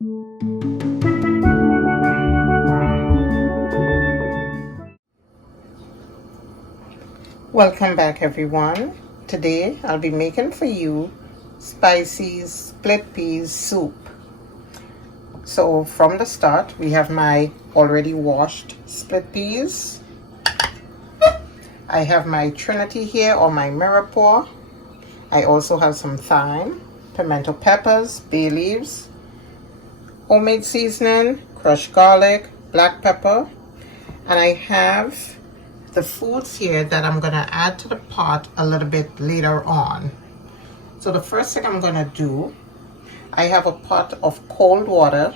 Welcome back, everyone. Today I'll be making for you spicy split peas soup. So from the start, we have my already washed split peas. I have my Trinity here, or my mirepoix. I also have some thyme, pimento peppers, bay leaves, homemade seasoning, crushed garlic, black pepper, and I have the foods here that I'm going to add to the pot a little bit later on. So the first thing I'm going to do, I have a pot of cold water.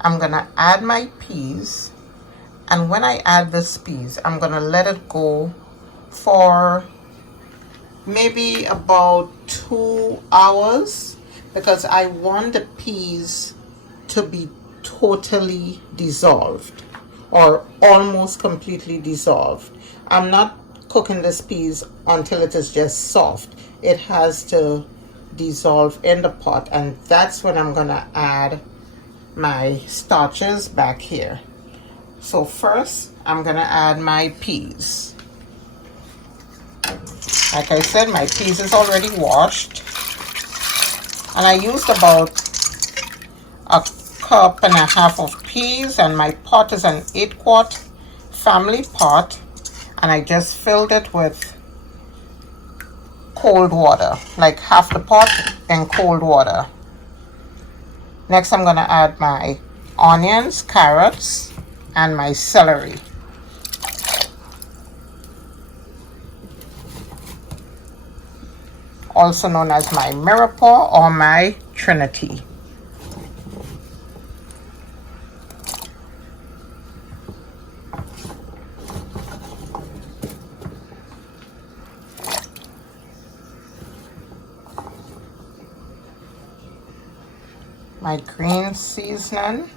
I'm going to add my peas, and when I add this peas, I'm going to let it go for maybe about 2 hours, because I want the peas to be totally dissolved, or almost completely dissolved. I'm not cooking this peas until it is just soft. It has to dissolve in the pot, and that's when I'm gonna add my starches back here. So first I'm gonna add my peas. Like I said, my peas is already washed, and I used about a cup and a half of peas, and my pot is an 8-quart family pot, and I just filled it with cold water, like half the pot in cold water. Next I'm going to add my onions, carrots, and my celery. Also known as my mirepoix or my Trinity. My green seasoning,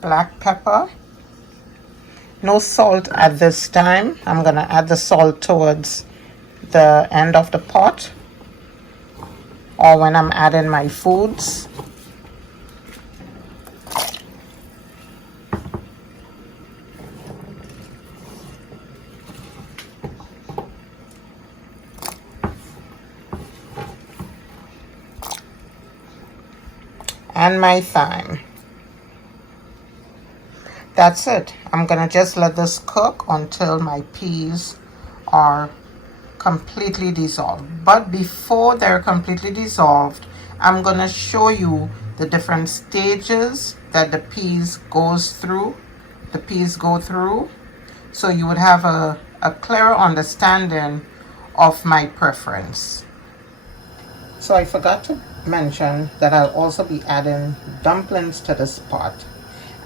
black pepper, no salt at this time. I'm going to add the salt towards the end of the pot, or when I'm adding my foods. And my thyme. That's it. I'm gonna just let this cook until my peas are completely dissolved. But before they're completely dissolved, I'm gonna show you the different stages that the peas go through, so you would have a clearer understanding of my preference. So I forgot to mention that I'll also be adding dumplings to this pot,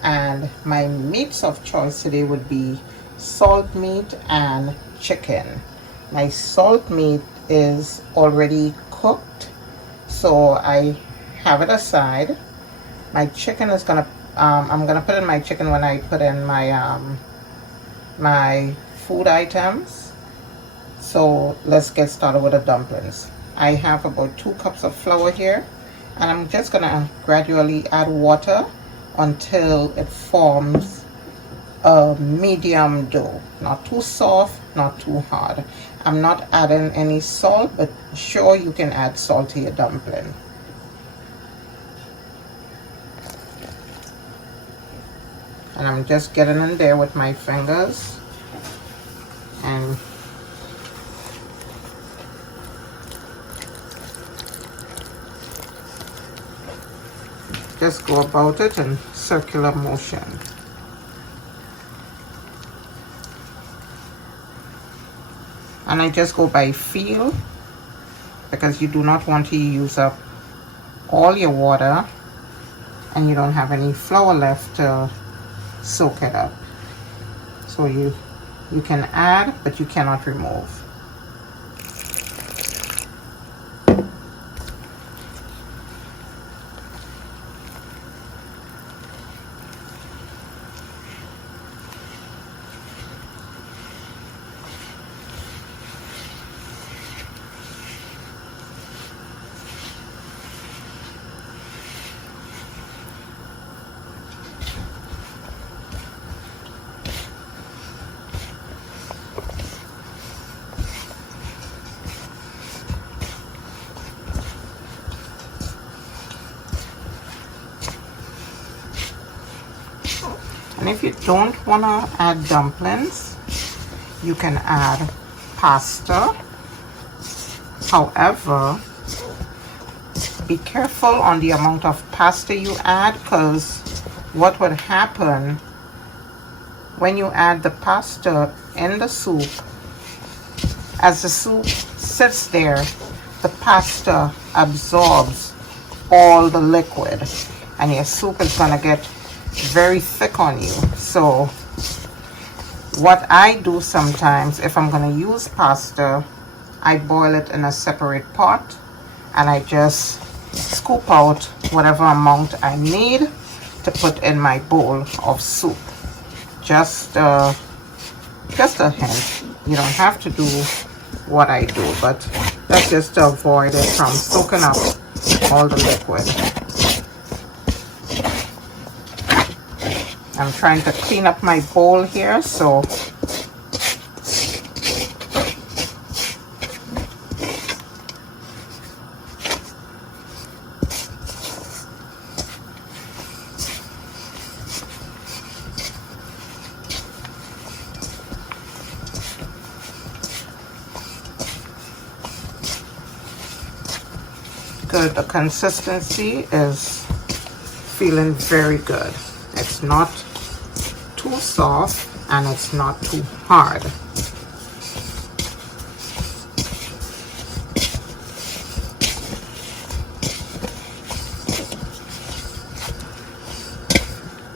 and my meats of choice today would be salt meat and chicken. My salt meat is already cooked, so I have it aside. My chicken is gonna I'm gonna put in my chicken when I put in my my food items. So let's get started with the dumplings. I have about 2 cups of flour here, and I'm just gonna gradually add water until it forms a medium dough. Not too soft, not too hard. I'm not adding any salt, but sure, you can add salt to your dumpling. And I'm just getting in there with my fingers and just go about it in circular motion. And I just go by feel, because you do not want to use up all your water and you don't have any flour left to soak it up. So you can add, but you cannot remove. if you don't want to add dumplings, you can add pasta. However, be careful on the amount of pasta you add, because what would happen when you add the pasta in the soup, as the soup sits there, the pasta absorbs all the liquid and your soup is going to get very thick on you. So what I do sometimes, if I'm going to use pasta, I boil it in a separate pot and I just scoop out whatever amount I need to put in my bowl of soup. Just a hint. You don't have to do what I do, but that's just to avoid it from soaking up all the liquid. I'm trying to clean up my bowl here, so good. The consistency is feeling very good. It's not too soft and it's not too hard.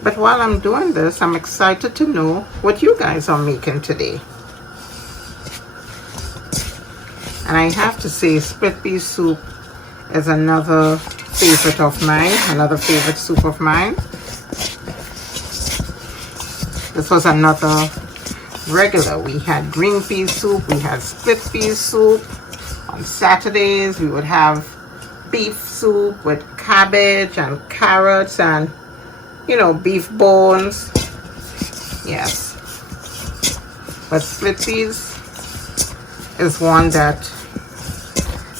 But while I'm doing this, I'm excited to know what you guys are making today. And I have to say, split pea soup is another favorite of mine, another favorite soup of mine. This was another regular. We had green pea soup, we had split pea soup. On Saturdays, we would have beef soup with cabbage and carrots and, you know, beef bones. Yes. But split peas is one that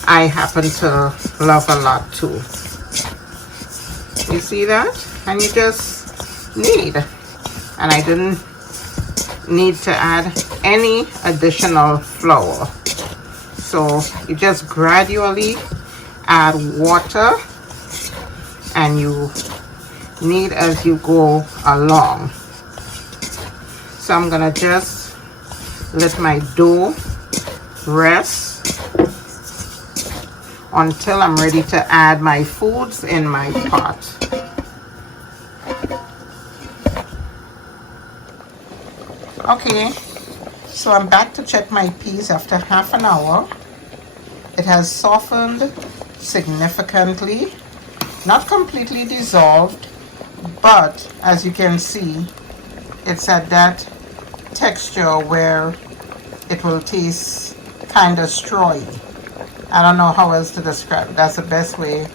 I happen to love a lot too. You see that? And you just knead. And I didn't need to add any additional flour. So you just gradually add water and you knead as you go along. So I'm gonna just let my dough rest until I'm ready to add my foods in my pot. Okay, so I'm back to check my peas after half an hour. It has softened significantly, not completely dissolved, but as you can see, it's at that texture where it will taste kind of strawy. I don't know how else to describe it. That's the best way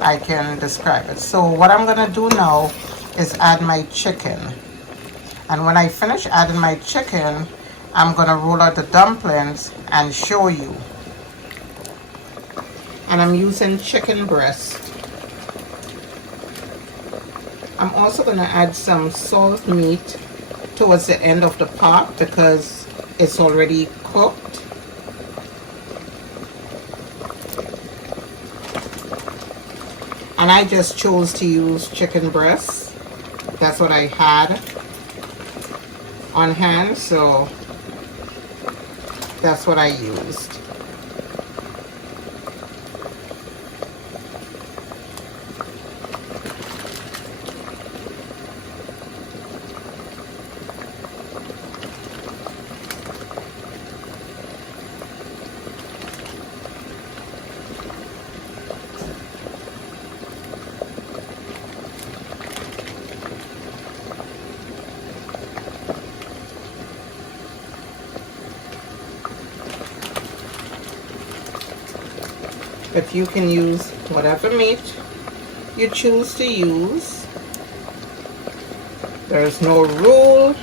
I can describe it. So what I'm gonna do now is add my chicken. And when I finish adding my chicken, I'm gonna roll out the dumplings and show you. And I'm using chicken breast. I'm also gonna add some salt meat towards the end of the pot because it's already cooked. And I just chose to use chicken breast. That's what I had on hand, so that's what I used. If you can use whatever meat you choose to use. There's no rule,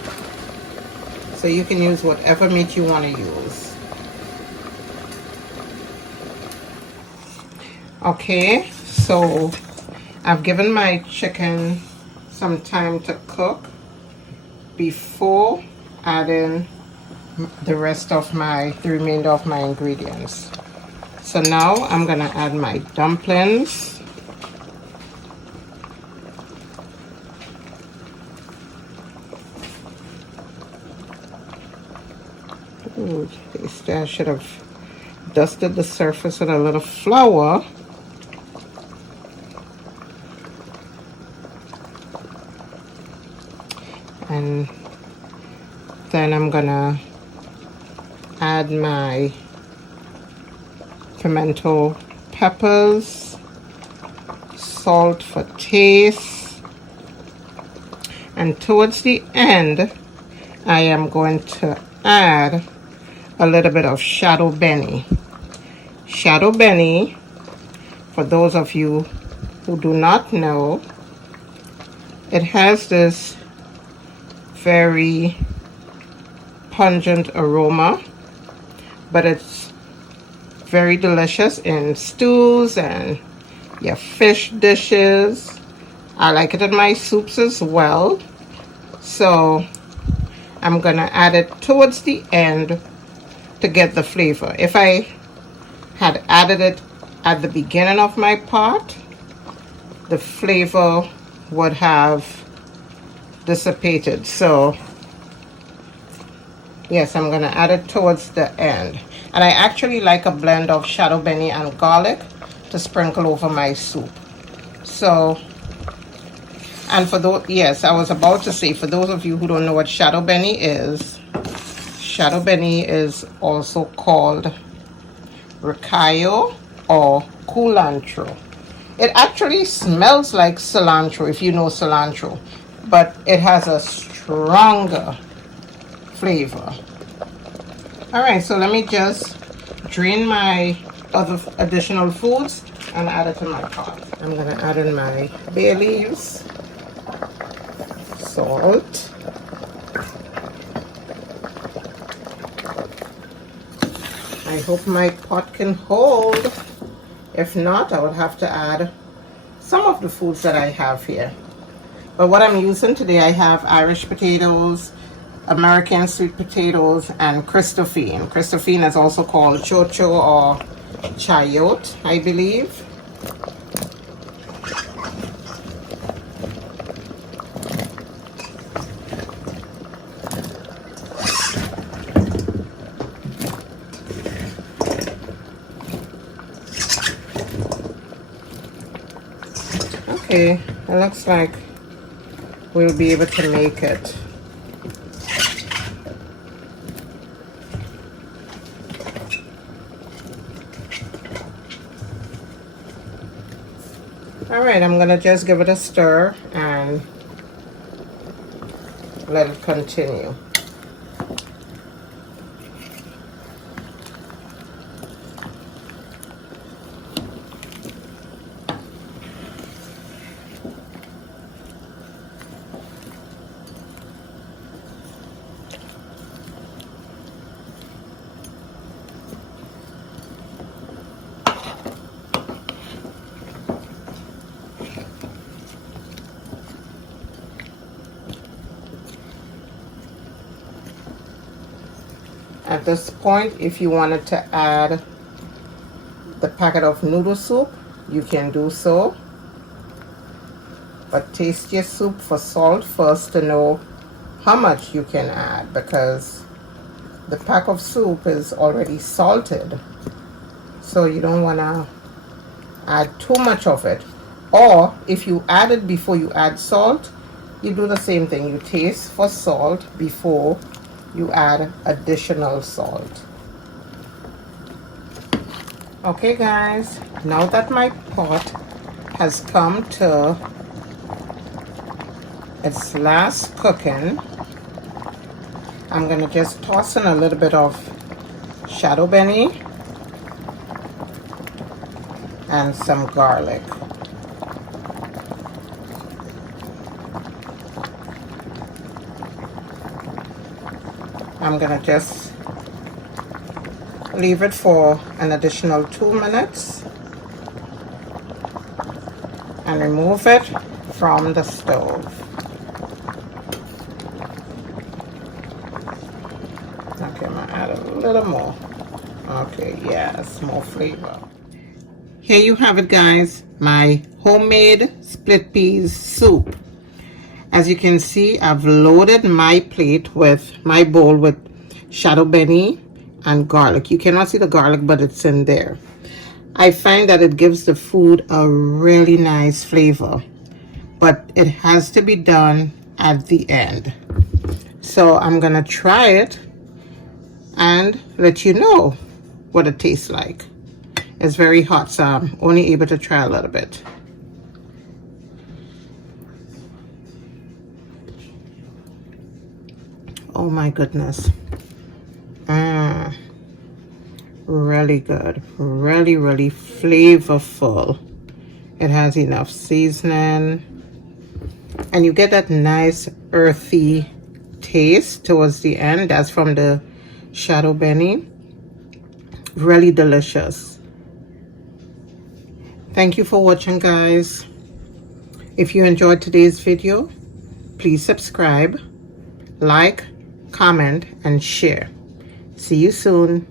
so you can use whatever meat you want to use. Okay, so I've given my chicken some time to cook. before adding the remainder of my ingredients. So now I'm gonna add my dumplings. Ooh, I should have dusted the surface with a little flour. And then I'm gonna add my pimento peppers, salt for taste, and towards the end I am going to add a little bit of shadow benny. Shadow benny, for those of you who do not know, it has this very pungent aroma, but it's very delicious in stews and your fish dishes. I like it in my soups as well. So I'm gonna add it towards the end to get the flavor. If I had added it at the beginning of my pot, the flavor would have dissipated. So yes, I'm gonna add it towards the end. And I actually like a blend of shadow benny and garlic to sprinkle over my soup. So, and for those, yes, I was about to say, for those of you who don't know what shadow benny is also called ricayo or culantro. It actually smells like cilantro, if you know cilantro, but it has a stronger flavor. All right, so let me just drain my other additional foods and add it to my pot. I'm gonna add in my bay leaves, salt, I hope my pot can hold. If not, I would have to add some of the foods that I have here. But what I'm using today, I have Irish potatoes, American sweet potatoes, and Christophine. Christophine is also called chocho or chayote, I believe. Okay, it looks like we'll be able to make it. All right, I'm gonna just give it a stir and let it continue. At this point, if you wanted to add the packet of noodle soup, you can do so. But taste your soup for salt first to know how much you can add, because the pack of soup is already salted. So you don't want to add too much of it. Or if you add it before you add salt, you do the same thing. You taste for salt before you add additional salt. Okay guys, now that my pot has come to its last cooking, I'm gonna just toss in a little bit of shadow benny and some garlic. I'm gonna just leave it for an additional 2 minutes and remove it from the stove. Okay, yes, more flavor. Here you have it, guys, my homemade split peas soup. As you can see, I've loaded my plate with my bowl with shadow benny and garlic. You cannot see the garlic, but it's in there. I find that it gives the food a really nice flavor, but it has to be done at the end. So I'm gonna try it and let you know what it tastes like. It's very hot, so I'm only able to try a little bit. Oh my goodness. Really good. Really flavorful. It has enough seasoning. And you get that nice earthy taste towards the end. That's from the shadow benny. Really delicious. Thank you for watching, guys. If you enjoyed today's video, please subscribe, like, comment, and share. See you soon.